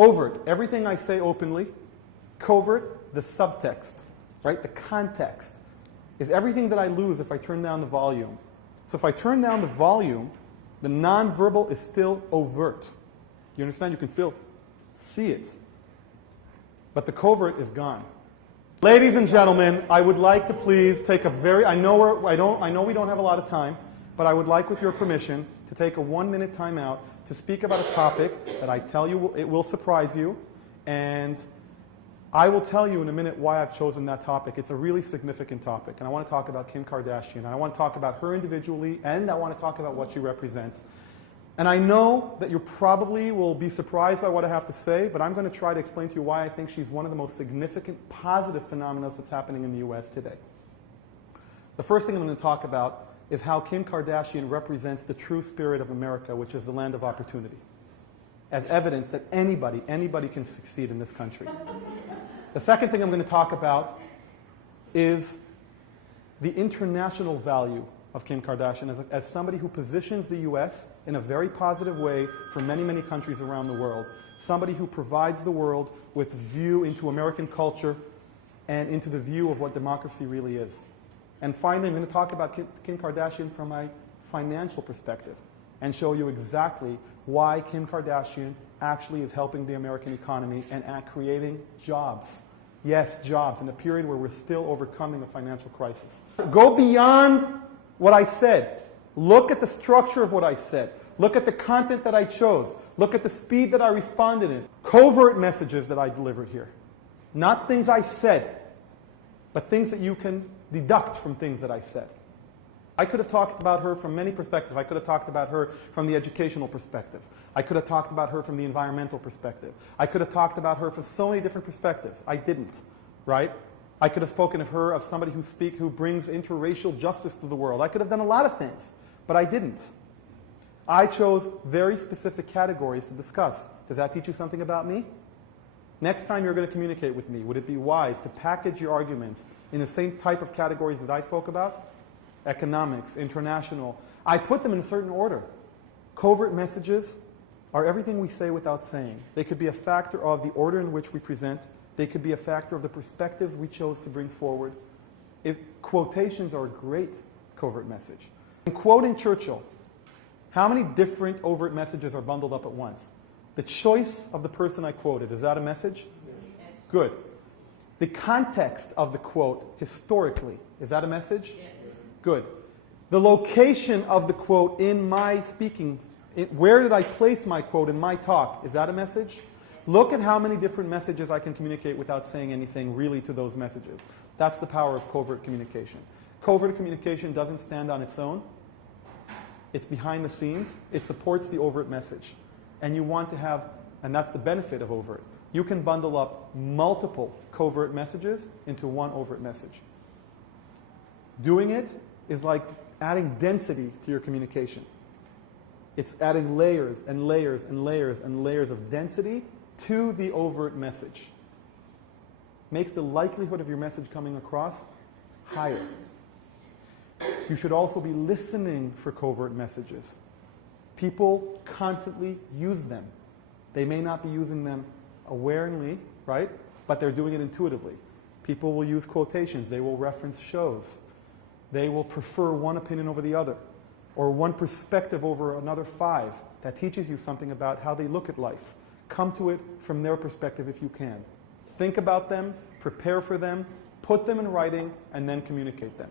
Overt, everything I say openly. Covert, the subtext, right? The context is everything that I lose if I turn down the volume. So if I turn down the volume, the nonverbal is still overt. You understand? You can still see it. But the covert is gone. Ladies and gentlemen, I would like to please take a very, I know we don't have a lot of time, but I would like, with your permission, to take a 1-minute time out to speak about a topic that I tell you it will surprise you, and I will tell you in a minute why I've chosen that topic. It's a really significant topic, and I want to talk about Kim Kardashian, and I want to talk about her individually, and I want to talk about what she represents. And I know that you probably will be surprised by what I have to say, but I'm going to try to explain to you why I think she's one of the most significant positive phenomena that's happening in the US today. The first thing I'm going to talk about is how Kim Kardashian represents the true spirit of America, which is the land of opportunity, as evidence that anybody can succeed in this country. The second thing I'm going to talk about is the international value of Kim Kardashian as somebody who positions the US in a very positive way for many, many countries around the world. Somebody who provides the world with view into American culture and into the view of what democracy really is. And finally, I'm going to talk about Kim Kardashian from a financial perspective and show you exactly why Kim Kardashian actually is helping the American economy and creating jobs. Yes, jobs in a period where we're still overcoming a financial crisis. Go beyond what I said. Look at the structure of what I said. Look at the content that I chose. Look at the speed that I responded in. Covert messages that I delivered here. Not things I said, but things that you can deduct from things that I said. I could have talked about her from many perspectives. I could have talked about her from the educational perspective. I could have talked about her from the environmental perspective. I could have talked about her from so many different perspectives. I didn't, right? I could have spoken of her as somebody who brings interracial justice to the world. I could have done a lot of things, but I didn't. I chose very specific categories to discuss. Does that teach you something about me? Next time you're going to communicate with me, would it be wise to package your arguments in the same type of categories that I spoke about? Economics, international. I put them in a certain order. Covert messages are everything we say without saying. They could be a factor of the order in which we present. They could be a factor of the perspectives we chose to bring forward. If quotations are a great covert message. In quoting Churchill, how many different overt messages are bundled up at once? The choice of the person I quoted, is that a message? Yes. Good. The context of the quote historically, is that a message? Yes. Good. The location of the quote in my speaking, where did I place my quote in my talk, is that a message? Look at how many different messages I can communicate without saying anything really to those messages. That's the power of covert communication. Covert communication doesn't stand on its own. It's behind the scenes. It supports the overt message. And you want to have, and that's the benefit of overt. You can bundle up multiple covert messages into one overt message. Doing it is like adding density to your communication. It's adding layers and layers and layers and layers of density to the overt message. Makes the likelihood of your message coming across higher. You should also be listening for covert messages. People constantly use them. They may not be using them awareness, right? But they're doing it intuitively. People will use quotations. They will reference shows. They will prefer one opinion over the other, or one perspective over another 5. That teaches you something about how they look at life. Come to it from their perspective if you can. Think about them, prepare for them, put them in writing, and then communicate them.